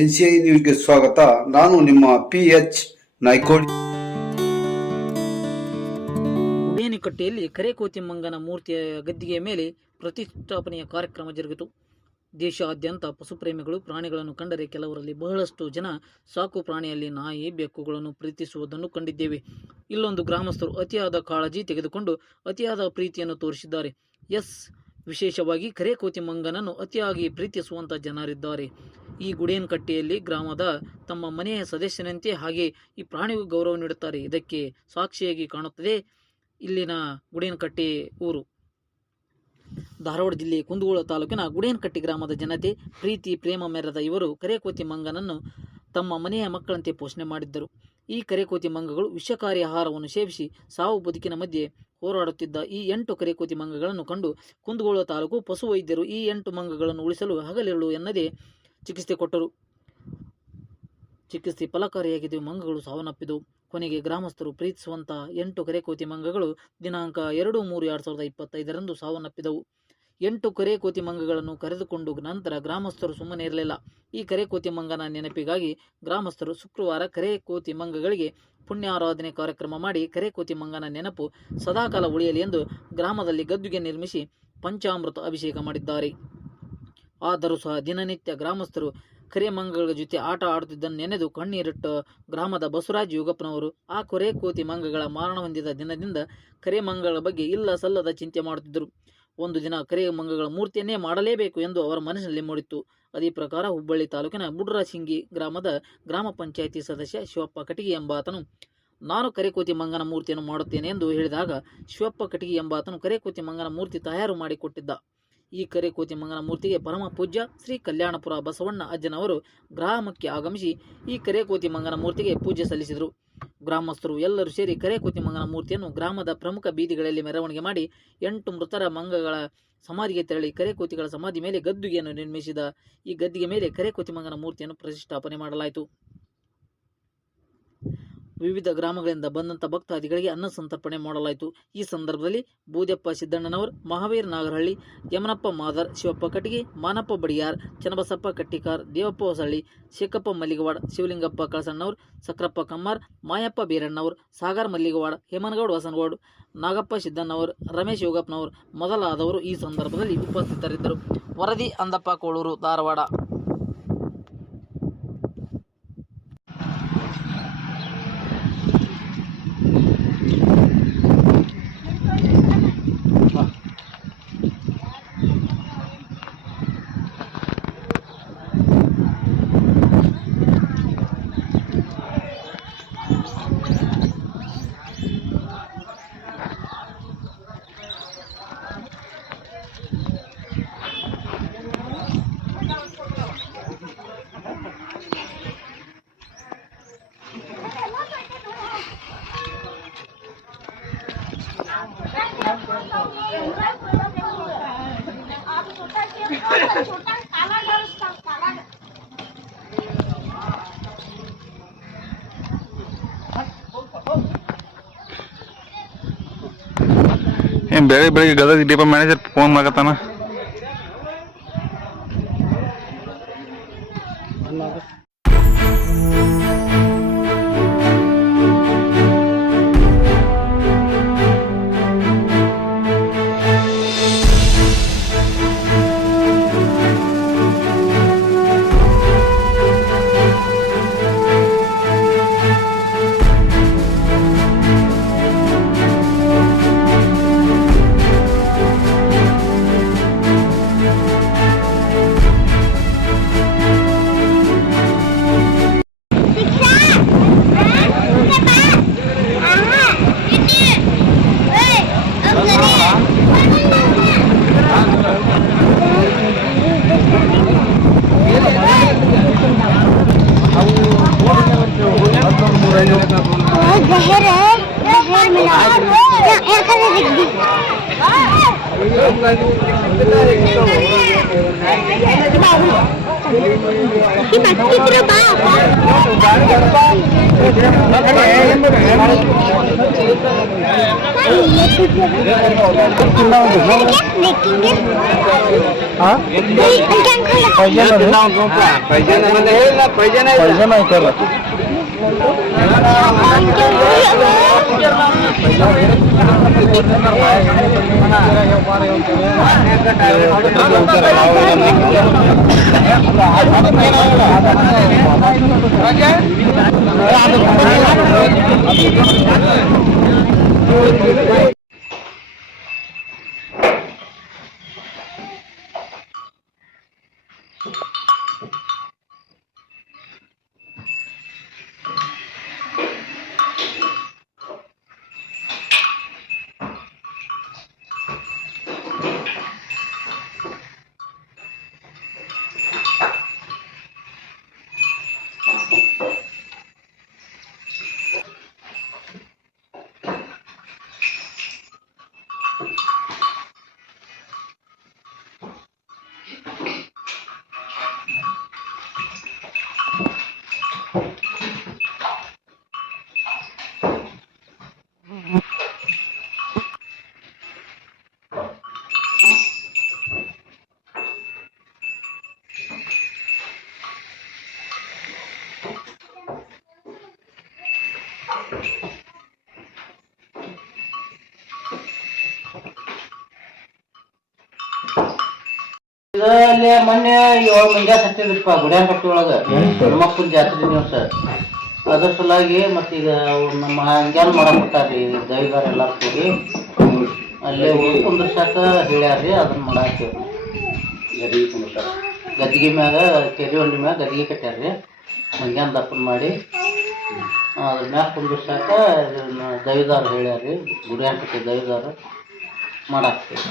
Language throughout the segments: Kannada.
ಎನ್ಸಿಐ ನ್ಯೂಸ್ಗೆ ಸ್ವಾಗತ. ನಾನು ನಿಮ್ಮ ಪಿ ಎಚ್ ನಾಯ್ಕೋಡಿ ಉಡೇನಿಕಟ್ಟೆಯಲ್ಲಿ ಕರೆಕೋತಿಮ್ಮಂಗನ ಮೂರ್ತಿಯ ಗದ್ದಿಗೆಯ ಮೇಲೆ ಪ್ರತಿಷ್ಠಾಪನೆಯ ಕಾರ್ಯಕ್ರಮ ಜರುಗಿತು. ದೇಶಾದ್ಯಂತ ಪಶುಪ್ರೇಮಿಗಳು ಪ್ರಾಣಿಗಳನ್ನು ಕಂಡರೆ ಕೆಲವರಲ್ಲಿ ಬಹಳಷ್ಟು ಜನ ಸಾಕು ಪ್ರಾಣಿಯಲ್ಲಿ ನಾಯಿ, ಬೆಕ್ಕುಗಳನ್ನು ಪ್ರೀತಿಸುವುದನ್ನು ಕಂಡಿದ್ದೇವೆ. ಇಲ್ಲೊಂದು ಗ್ರಾಮಸ್ಥರು ಅತಿಯಾದ ಕಾಳಜಿ ತೆಗೆದುಕೊಂಡು ಅತಿಯಾದ ಪ್ರೀತಿಯನ್ನು ತೋರಿಸಿದ್ದಾರೆ. ಎಸ್. ವಿಶೇಷವಾಗಿ ಕರೇಕೋತಿಮಂಗನನ್ನು ಅತಿಯಾಗಿ ಪ್ರೀತಿಸುವಂಥ ಜನರಿದ್ದಾರೆ. ಈ ಗುಡೇನಕಟ್ಟೆಯಲ್ಲಿ ಗ್ರಾಮದ ತಮ್ಮ ಮನೆಯ ಸದಸ್ಯನಂತೆ ಹಾಗೆ ಈ ಪ್ರಾಣಿಗೂ ಗೌರವ ನೀಡುತ್ತಾರೆ. ಇದಕ್ಕೆ ಸಾಕ್ಷಿಯಾಗಿ ಕಾಣುತ್ತದೆ ಇಲ್ಲಿನ ಗುಡೇನಕಟ್ಟೆ ಊರು. ಧಾರವಾಡ ಜಿಲ್ಲೆ ಕುಂದಗೋಳ ತಾಲೂಕಿನ ಗುಡೇನಕಟ್ಟೆ ಗ್ರಾಮದ ಜನತೆ ಪ್ರೀತಿ, ಪ್ರೇಮ ಮೆರೆದ ಇವರು ಕರೇಕೋತಿ ಮಂಗನನ್ನು ತಮ್ಮ ಮನೆಯ ಮಕ್ಕಳಂತೆ ಪೋಷಣೆ ಮಾಡಿದ್ದರು. ಈ ಕರೇಕೋತಿ ಮಂಗಗಳು ವಿಷಕಾರಿ ಆಹಾರವನ್ನು ಸೇವಿಸಿ ಸಾವು ಬದುಕಿನ ಮಧ್ಯೆ ಹೋರಾಡುತ್ತಿದ್ದ ಈ ಎಂಟು ಕರೇಕೋತಿ ಮಂಗಗಳನ್ನು ಕಂಡು ಕುಂದಗೋಳ ತಾಲೂಕು ಪಶುವೈದ್ಯರು ಈ ಎಂಟು ಮಂಗಗಳನ್ನು ಉಳಿಸಲು ಹಗಲಿರುಳು ಎನ್ನದೇ ಚಿಕಿತ್ಸೆ ಕೊಟ್ಟರು. ಚಿಕಿತ್ಸೆ ಫಲಕಾರಿಯಾಗಿದ್ದು ಮಂಗಗಳು ಸಾವನ್ನಪ್ಪಿದವು. ಕೊನೆಗೆ ಗ್ರಾಮಸ್ಥರು ಪ್ರೀತಿಸುವಂತಹ ಎಂಟು ಕರೆಕೋತಿ ಮಂಗಗಳು ದಿನಾಂಕ ಎರಡು ಮೂರು ಎರಡು ಸಾವಿರದ ಇಪ್ಪತ್ತೈದರಂದು ಸಾವನ್ನಪ್ಪಿದವು. ಎಂಟು ಕರೆಕೋತಿ ಮಂಗಗಳನ್ನು ಕರೆದುಕೊಂಡು ನಂತರ ಗ್ರಾಮಸ್ಥರು ಸುಮ್ಮನೆ ಇರಲಿಲ್ಲ. ಈ ಕರೆಕೋತಿ ಮಂಗನ ನೆನಪಿಗಾಗಿ ಗ್ರಾಮಸ್ಥರು ಶುಕ್ರವಾರ ಕರೆಕೋತಿ ಮಂಗಗಳಿಗೆ ಪುಣ್ಯಾರಾಧನೆ ಕಾರ್ಯಕ್ರಮ ಮಾಡಿ ಕರೆಕೋತಿ ಮಂಗನ ನೆನಪು ಸದಾಕಾಲ ಉಳಿಯಲಿ ಎಂದು ಗ್ರಾಮದಲ್ಲಿ ಗದ್ದುಗೆ ನಿರ್ಮಿಸಿ ಪಂಚಾಮೃತ ಅಭಿಷೇಕ ಮಾಡಿದ್ದಾರೆ. ಆದರೂ ಸಹ ದಿನನಿತ್ಯ ಗ್ರಾಮಸ್ಥರು ಕರೆಮಂಗಗಳ ಜೊತೆ ಆಟ ಆಡುತ್ತಿದ್ದನ್ನು ನೆನೆದು ಕಣ್ಣೀರಿಟ್ಟ ಗ್ರಾಮದ ಬಸವರಾಜ್ ಯೋಗಪ್ಪನವರು ಆ ಕೊರೆ ಕೋತಿ ಮಂಗಗಳ ಮಾರಣ ಹೊಂದಿದ ದಿನದಿಂದ ಕರೆಮಂಗಗಳ ಬಗ್ಗೆ ಇಲ್ಲ ಸಲ್ಲದ ಚಿಂತೆ ಮಾಡುತ್ತಿದ್ದರು. ಒಂದು ದಿನ ಮಂಗಗಳ ಮೂರ್ತಿಯನ್ನೇ ಮಾಡಲೇಬೇಕು ಎಂದು ಅವರ ಮನಸ್ಸಿನಲ್ಲಿ ಮೂಡಿತ್ತು. ಅದೇ ಪ್ರಕಾರ ಹುಬ್ಬಳ್ಳಿ ತಾಲೂಕಿನ ಬುಡ್ರಸಿಂಗಿ ಗ್ರಾಮದ ಗ್ರಾಮ ಪಂಚಾಯಿತಿ ಸದಸ್ಯ ಶಿವಪ್ಪ ಕಟಗಿ ಎಂಬಾತನು, ನಾನು ಕರೆಕೋತಿ ಮಂಗನ ಮೂರ್ತಿಯನ್ನು ಮಾಡುತ್ತೇನೆ ಎಂದು ಹೇಳಿದಾಗ ಶಿವಪ್ಪ ಕಟಗಿ ಎಂಬಾತನು ಕರೆಕೋತಿ ಮಂಗನ ಮೂರ್ತಿ ತಯಾರು ಮಾಡಿಕೊಟ್ಟಿದ್ದ. ಈ ಕರೆಕೋತಿ ಮಂಗನ ಮೂರ್ತಿಗೆ ಪರಮ ಪೂಜ್ಯ ಶ್ರೀ ಕಲ್ಯಾಣಪುರ ಬಸವಣ್ಣ ಅಜ್ಜನವರು ಗ್ರಾಮಕ್ಕೆ ಆಗಮಿಸಿ ಈ ಕರೆಕೋತಿ ಮಂಗನ ಮೂರ್ತಿಗೆ ಪೂಜೆ ಸಲ್ಲಿಸಿದರು. ಗ್ರಾಮಸ್ಥರು ಎಲ್ಲರೂ ಸೇರಿ ಕರೆಕೋತಿ ಮಂಗನ ಮೂರ್ತಿಯನ್ನು ಗ್ರಾಮದ ಪ್ರಮುಖ ಬೀದಿಗಳಲ್ಲಿ ಮೆರವಣಿಗೆ ಮಾಡಿ ಎಂಟು ಮೃತರ ಮಂಗಗಳ ಸಮಾಧಿಗೆ ತೆರಳಿ ಕರೆಕೋತಿಗಳ ಸಮಾಧಿ ಮೇಲೆ ಗದ್ದುಗೆಯನ್ನು ನಿರ್ಮಿಸಿದ. ಈ ಗದ್ದಿಗೆ ಮೇಲೆ ಕರೆಕೋತಿ ಮಂಗನ ಮೂರ್ತಿಯನ್ನು ಪ್ರತಿಷ್ಠಾಪನೆ ಮಾಡಲಾಯಿತು. ವಿವಿಧ ಗ್ರಾಮಗಳಿಂದ ಬಂದಂಥ ಭಕ್ತಾದಿಗಳಿಗೆ ಅನ್ನ ಸಂತರ್ಪಣೆ ಮಾಡಲಾಯಿತು. ಈ ಸಂದರ್ಭದಲ್ಲಿ ಬೂದೆಪ್ಪ ಸಿದ್ದಣ್ಣನವರ್, ಮಹಾವೀರ್ ನಾಗರಹಳ್ಳಿ, ಯಮನಪ್ಪ ಮಾದರ್, ಶಿವಪ್ಪ ಕಟ್ಟಿಗೆ, ಮಾನಪ್ಪ ಬಡಿಯಾರ್, ಚನ್ನಬಸಪ್ಪ ಕಟ್ಟಿಕಾರ್, ದೇವಪ್ಪ ಹೊಸಳ್ಳಿ, ಶೇಖಪ್ಪ ಮಲ್ಲಿಗವಾಡ್, ಶಿವಲಿಂಗಪ್ಪ ಕಳಸಣ್ಣವ್ರು, ಸಕ್ರಪ್ಪ ಕಮ್ಮಾರ್, ಮಾಯಪ್ಪ ಬೀರಣ್ಣವ್ರು, ಸಾಗರ್ ಮಲ್ಲಿಗವಾಡ್, ಹೇಮನಗೌಡ ವಸನಗೌಡ್ ನಾಗಪ್ಪ ಸಿದ್ದಣ್ಣವರ್, ರಮೇಶ್ ಯೋಗಪ್ಪನವರು ಮೊದಲಾದವರು ಈ ಸಂದರ್ಭದಲ್ಲಿ ಉಪಸ್ಥಿತರಿದ್ದರು. ವರದಿ ಅಂದಪ್ಪ, ಕೋಳೂರು, ಧಾರವಾಡ. ಬೆಳಗ್ಗೆ ಬೆಳಿಗ್ಗೆ ಗದಗ ಡಿಪೋ ಮ್ಯಾನೇಜರ್ ಫೋನ್ ಮಾಡಕತ್ತಾನ. पैसे नाही पैसे नाही करत రాజా? ಅಲ್ಲಿ ಮೊನ್ನೆ ಏಳು ಮಂದಿ ಸತ್ತಿದ್ರಪ್ಪ ಗುಡ್ಯಾನ ಕಟ್ಟಿ ಒಳಗೆ ಹೆಣ್ಮಕ್ಳ ಜಾತ್ರೆ ದಿವಸ. ಅದ್ರ ಸಲುವಾಗಿ ಮತ್ತೀಗ ಅವ್ರು ನಮ್ಮ ಹಂಗ್ಯಾನ್ ಮಾಡಾಕತ್ತಾರ್ರಿ ದೈವಾರ ಎಲ್ಲ ಕೂಡಿ. ಅಲ್ಲೇ ಹೋಗಿ ಕುಂದ್ರಸಾಕ ಹೇಳ್ಯಾರ್ರಿ ಅದನ್ನ ಮಾಡಾಕ ಗದ್ದಿಗೆ ಮ್ಯಾಗ ಕೆರೆ ಹೊಂಡಿ ಮ್ಯಾಗ ಗದ್ದಿಗೆ ಕಟ್ಟ್ಯಾರ್ರಿ ಮಂಗ್ಯಾನ್ ದಪ್ಪನ್ ಮಾಡಿ. ಅದ್ರ ಮ್ಯಾಗ ಕುಂದ್ರಸಾಕ ಇದನ್ನ ದೈವದಾರ ಹೇಳ್ಯಾರ್ರಿ ಗುಡ್ಯಾನ ಕಟ್ಟಿ ದೈವದಾರ ಮಾಡಾಕ್ತೀವಿ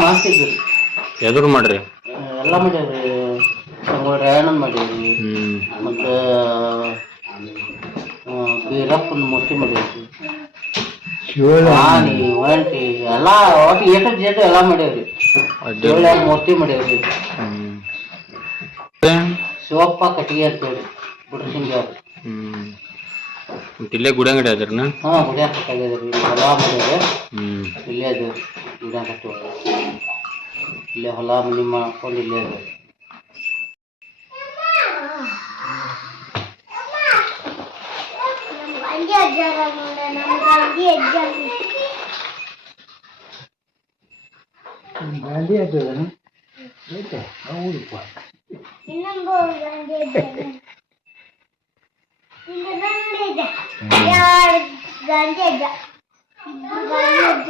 ಮಾಡ್ತಿದ್ವಿ ಎದುರು ಮಾಡ್ರಿ. ಎಲ್ಲ ಮಾಡ್ಯಾವ್ರಿ ರಾಯಣ್ಣನ್ ಮಾಡೀವಿ ಹ್ಮ್. ಮತ್ತು ಬೀರಪ್ಪನ ಮೂರ್ತಿ ಮಾಡೀವಿ ಆನಿ ಒಂಟಿ ಎಲ್ಲ ಒಟ್ಟು ಏಟ ಜೇಟ ಎಲ್ಲ ಮಾಡ್ಯಾವ್ರಿ ಅಡ್ಡಿ ದೇವಳ ಮೂರ್ತಿ ಮಾಡ್ಯಾವ್ರಿ ಹ್ಮ್. ಶಿವಪ್ಪ ಕಟ್ಟಿಗೆ ಅಂತೇಳಿ ಬುಡ್ರಸಿಂಗಿ ಅವ್ರು. ಹ್ಮ್. ಮತ್ತ್ ಇಲ್ಲೇ ಗುಡಿಯಂಗಡಿ ಅದ್ರನ? ಹಾ ಗುಡಿಯಾಗ ಕಟ್ಟಾಗ್ಯದ್ರಿ ಇಲ್ಲಿ ಹೊಲ ಮಾಡ್ಯಾವ್ರಿ ಹ್ಮ್. ಇಲ್ಲೇ ಅದು ಗುಡಿಯಾಗ ಕಟ್ಟಿ ಇಲ್ಲೇ ಹೊಲ ಮನಿ ಮಾಡ್ಕೊಂಡು ಇಲ್ಲೇ ಅದು ಗಾಂಧಿ ಅಜ್ಜಾರ ನೋಡ ನಮ್ಮ ಗಾಂಧಿ ಅಜ್ಜ ಇನ್ನೊಂದು ಗಾಂಧಿ ಅಜ್ಜ ಈಗ ನಂದು ಇದೆ ಎರಡು ಗಾಂಧಿ ಅಜ್ಜ ಇಬ್ರು ಗಾಂಧಿ ಅಜ್ಜ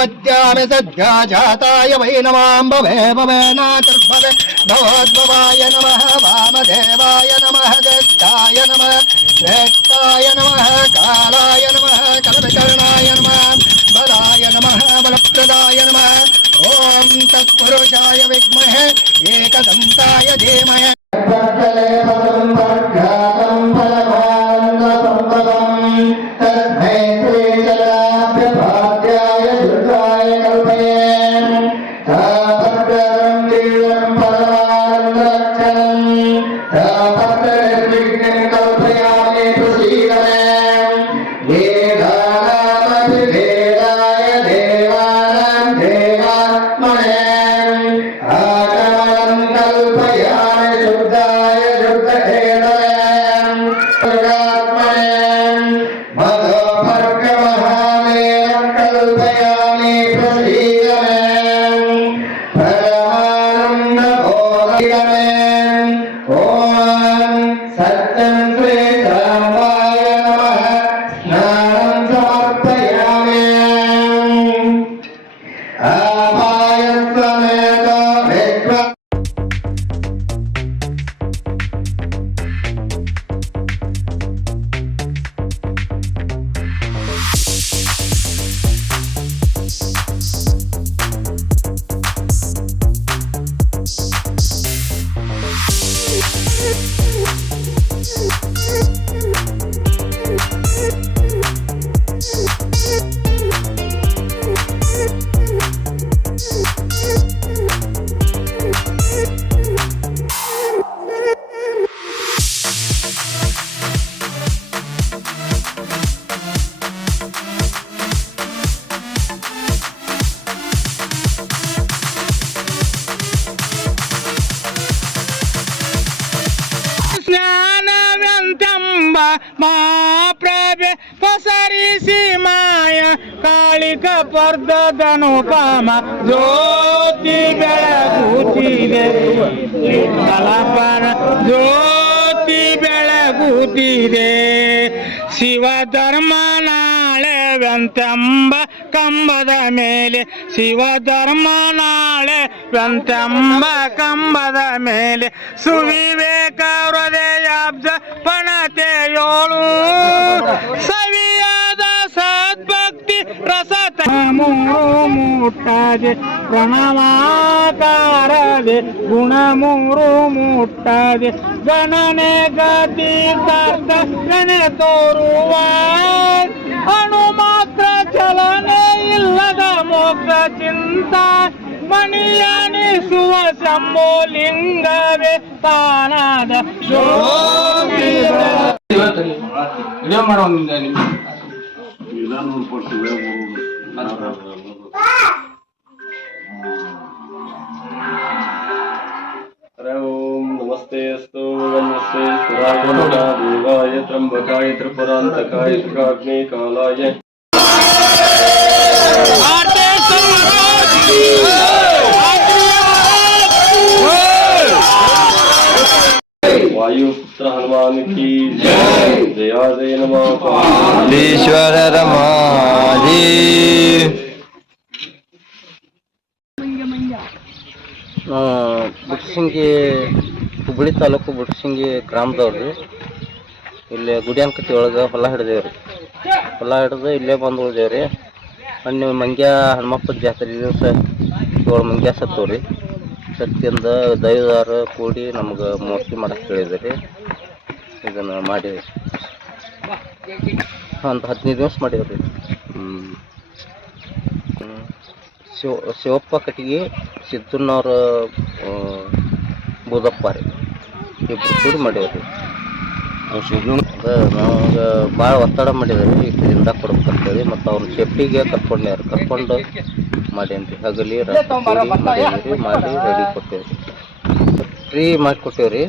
प्रपद्यामि सद्या जाताय वै नमाम्बवे भवेनाचर्भवे भवद्भवाय नमः, वामदेवाय नमः, दत्ताय नमः, श्रेष्ठाय नमः, कालाय नमः कलविकर्णाय नमः, बलाय नमः, बलप्रदाय नमः। ॐ तत्पुरुषाय विद्महे, एकदन्ताय धीमहि। Amén. ಕಾಳಿಕ ಪಾಮ ಜ್ಯೋತಿ ಬೆಳಗುತ್ತಿದೆ ಕಲಪರ ಜ್ಯೋತಿ ಬೆಳಗುತ್ತಿದೆ ಶಿವ ಧರ್ಮ ವಂತೆಂಬ ಕಂಬದ ಮೇಲೆ ಶಿವ ಧರ್ಮ ನಾಳೆ ವಂತೆಂಬ ಕಂಬದ ಮೇಲೆ ಸುವಿವೇಕ ಹೃದಯಾಬ್ಜ ಪಣತೆಯೋಳು ಸವಿಯಾದ ಸದ್ಭಕ್ತಿ ರಸ ಮೂರು ಮುಟ್ಟದೆ ಪ್ರಣವಾಕಾರದೆ ಗುಣ ಮೂರು ಮುಟ್ಟದೆ. ಗಣನೆ ಗತಿ ಕರ್ತ ಗಣೆ ತೋರುವ ಅಣು ಮಾತ್ರ ಚಲನೆ ಇಲ್ಲದ ಮೋಕ್ಷ ಚಿಂತ. ಮಣಿಯನಿಸುವ ಶಂಭೋ ಲಿಂಗವೇ ತಾನಾದ ವಿಡಿಯೋ ಮಾಡೋ हरे हम्म. ओम नमस्ते स्तो वन्यस्ते सुरागुणा देवाय त्र्यंबकाय त्रिपुरांतकाय सुखाग्नि ಹನುಮಾನ್ ಕಿ ಜಯ ಜಯ ನಮಃ ಈಶ್ವರ ರಮಾಜಿ ಬುಡ್ಸಿಂಗಿ ಹುಬ್ಬಳ್ಳಿ ತಾಲೂಕು ಬುಡ್ಸಿಂಗಿ ಗ್ರಾಮದವ್ರು ಇಲ್ಲಿ ಗುಡಿಯನ್ಕಟ್ಟಿ ಒಳಗೆ ಹೊಲ ಹಿಡ್ದೇವ್ರಿ ಹೊಲ ಹಿಡಿದು ಇಲ್ಲೇ ಬಂದು ಉಳ್ದೇವ್ರಿ ಮೊನ್ನೆ ಮಂಗ್ಯ ಹನುಮಪ್ಪ ಜಾತ್ರೆ ದಿವಸ ಏಳು ಮಂಗ್ಯ ಸತ್ತವ್ರಿ. ಸತ್ತಿಂದ ದೈವದಾರ ಕೂಡಿ ನಮ್ಗೆ ಮೂರ್ತಿ ಮಾಡಕ್ಕೆ ಹೇಳಿದ್ರಿ. ಇದನ್ನು ಮಾಡಿ ಒಂದು ಹದಿನೈದು ದಿವಸ ಮಾಡೀವ್ರಿ ಹ್ಞೂ ಶಿವ ಶಿವಪ್ಪ ಕಟ್ಟಿಗೆ ಸಿದ್ದಣ್ಣವ್ರ ಆ, ಬೂದಪ್ಪ ರೀ. ಇಬ್ಬರು ಕೂಡಿ ಮಾಡೇವ್ರಿ ನಮಗೆ ಭಾಳ ಒತ್ತಡ ಮಾಡಿದ್ರಿ ಇದರಿಂದ ಕೊಡ್ಬೇಕಂತೇಳಿ ಮತ್ತು ಅವ್ರ ಸೇಫ್ಟಿಗೆ ಕರ್ಕೊಂಡ್ಯಾರ ಕರ್ಕೊಂಡು ಮಾಡೇನ್ರಿ ಹಗಲಿ ರಾತ್ರಿ ಮಾಡಿ ರೆಡಿ ಕೊಟ್ಟೇವ್ರಿ ಫ್ರೀ ಮಾಡಿಕೊಟ್ಟೇವ್ರಿ.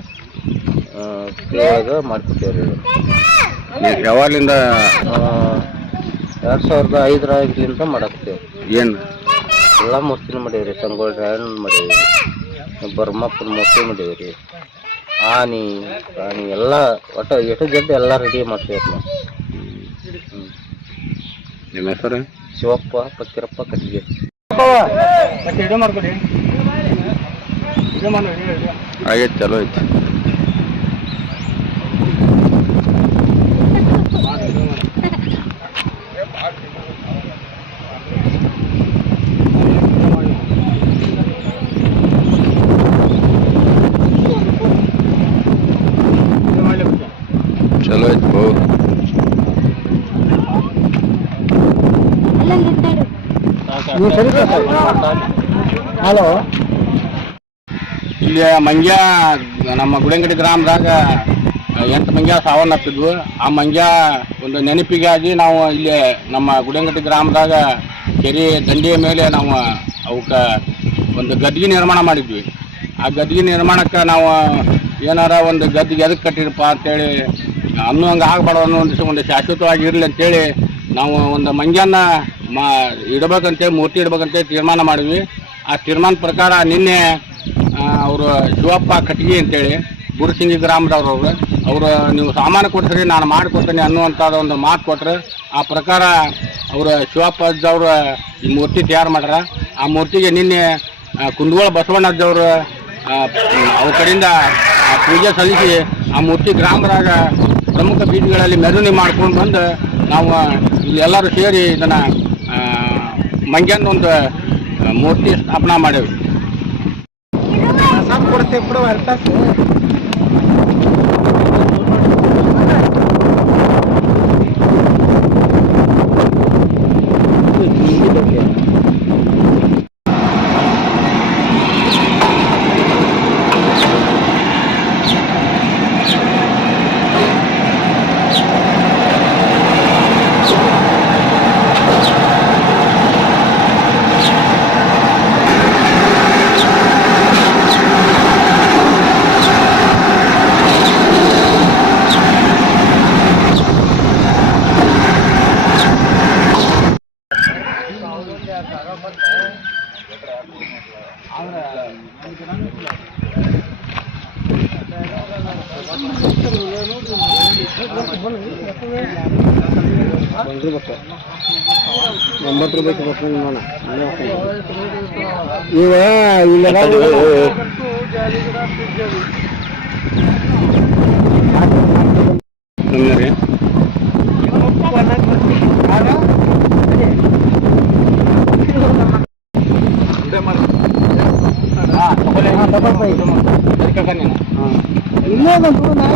ಫ್ರೀ ಒಳಗೆ ಮಾಡಿಕೊಟ್ಟೇವ್ರಿ. ಯಾವಾಗಲಿಂದ ಎರಡು ಸಾವಿರದ ಐದರಾಗ್ಲಿಂದ ಮಾಡಾಕ್ತೇವೆ ಏನು? ಎಲ್ಲ ಮೂರ್ತಿನೂ ಮಾಡೇವ್ರಿ ಸಂಗೊಳ್ಳಿ ರಾಯಣ್ಣ ಮಾಡೇವಿ ಬರ್ಮಪ್ಪನ ಮೂರ್ತಿ ಮಾಡೇವ್ರಿ. ಆನಿ ಪ್ರಾಣಿ ಎಲ್ಲ ಒಟ್ಟು ಎಟು ಜಡ್ ಎಲ್ಲ ರೆಡಿ ಮಾಡ್ತೀವಿ ನಾವು ನಿಮ್ಮ ಹೆಸರು? ಶಿವಪ್ಪ ಪಕ್ಕಿರಪ್ಪ ಕಟ್ಟಿಗೆ. ಆಗೈತೆ ಚಲೋ ಐತಿ ಚಲೋ ಐತಿ ಬೋ ಹಲೋ. ಇಲ್ಲಿ ಮಂಗ್ಯ, ನಮ್ಮ ಗುಡಂಗಡಿ ಗ್ರಾಮದಾಗ ಎಂಟು ಮಂಗ್ಯ ಸಾವನ್ನಪ್ಪಿದ್ವು ಆ ಮಂಗ್ಯ ಒಂದು ನೆನಪಿಗಾಗಿ ನಾವು ಇಲ್ಲಿ ನಮ್ಮ ಗುಡಂಗಡಿ ಗ್ರಾಮದಾಗ ಕೆರೆ ದಂಡೆಯ ಮೇಲೆ ನಾವು ಅವಕ್ಕೆ ಒಂದು ಗದ್ದಿಗೆ ನಿರ್ಮಾಣ ಮಾಡಿದ್ವಿ. ಆ ಗದ್ದಿಗೆ ನಿರ್ಮಾಣಕ್ಕೆ ನಾವು ಏನಾರ ಒಂದು ಗದ್ದಿಗೆ ಎದಕ್ಕೆ ಕಟ್ಟಿರಪ್ಪ ಅಂತೇಳಿ ಅನ್ನೋ ಹಂಗೆ ಆಗಬಾರ್ದು ಅನ್ನೋ ಒಂದು ಒಂದು ಶಾಶ್ವತವಾಗಿ ಇರಲಿ ಅಂತೇಳಿ ನಾವು ಒಂದು ಮಂಗ್ಯನ ಮಾ, ಇಡಬೇಕಂತೇಳಿ, ಮೂರ್ತಿ ಇಡಬೇಕಂತೇಳಿ ತೀರ್ಮಾನ ಮಾಡಿದ್ವಿ. ಆ ತೀರ್ಮಾನ ಪ್ರಕಾರ ನಿನ್ನೆ ಅವರು ಶಿವಪ್ಪ ಕಟ್ಗಿ ಅಂತೇಳಿ ಗುರುಸಿಂಗಿ ಗ್ರಾಮದವ್ರು ಅವರು ಅವರು ನೀವು ಸಾಮಾನು ಕೊಡ್ತೀರಿ, ನಾನು ಮಾಡಿಕೊಡ್ತೀನಿ ಅನ್ನುವಂಥದ್ದು ಒಂದು ಮಾತು ಕೊಟ್ರು. ಆ ಪ್ರಕಾರ ಅವರು ಶಿವಪ್ಪ ಅಜ್ಜವ್ರು ಈ ಮೂರ್ತಿ ತಯಾರು ಮಾಡ್ಯಾರ ಆ ಮೂರ್ತಿಗೆ ನಿನ್ನೆ ಕುಂದಗೋಳ ಬಸವಣ್ಣಜ್ಜವರು ಅವ್ರ ಕಡೆಯಿಂದ ಪೂಜೆ ಸಲ್ಲಿಸಿ ಆ ಮೂರ್ತಿ ಗ್ರಾಮದಾಗ ಪ್ರಮುಖ ಬೀದಿಗಳಲ್ಲಿ ಮೆರವಣಿಗೆ ಮಾಡ್ಕೊಂಡು ಬಂದು ನಾವು ಇಲ್ಲಿ ಎಲ್ಲರೂ ಸೇರಿ ಇದನ್ನು ಮಂಗ್ಯನ ಒಂದು ಮೂರ್ತಿ ಸ್ಥಾಪನಾ ಮಾಡೇವಿ ಕೊಡ್ತೇವೆ ಬಿಡು ಒಂಬತ್ತು ರೂಪಾಯಿ ಬೇಕು ನೋಡೋಣ ಈಗ ಇಲ್ಲ ನಮ್ಗೆ 那不 buro.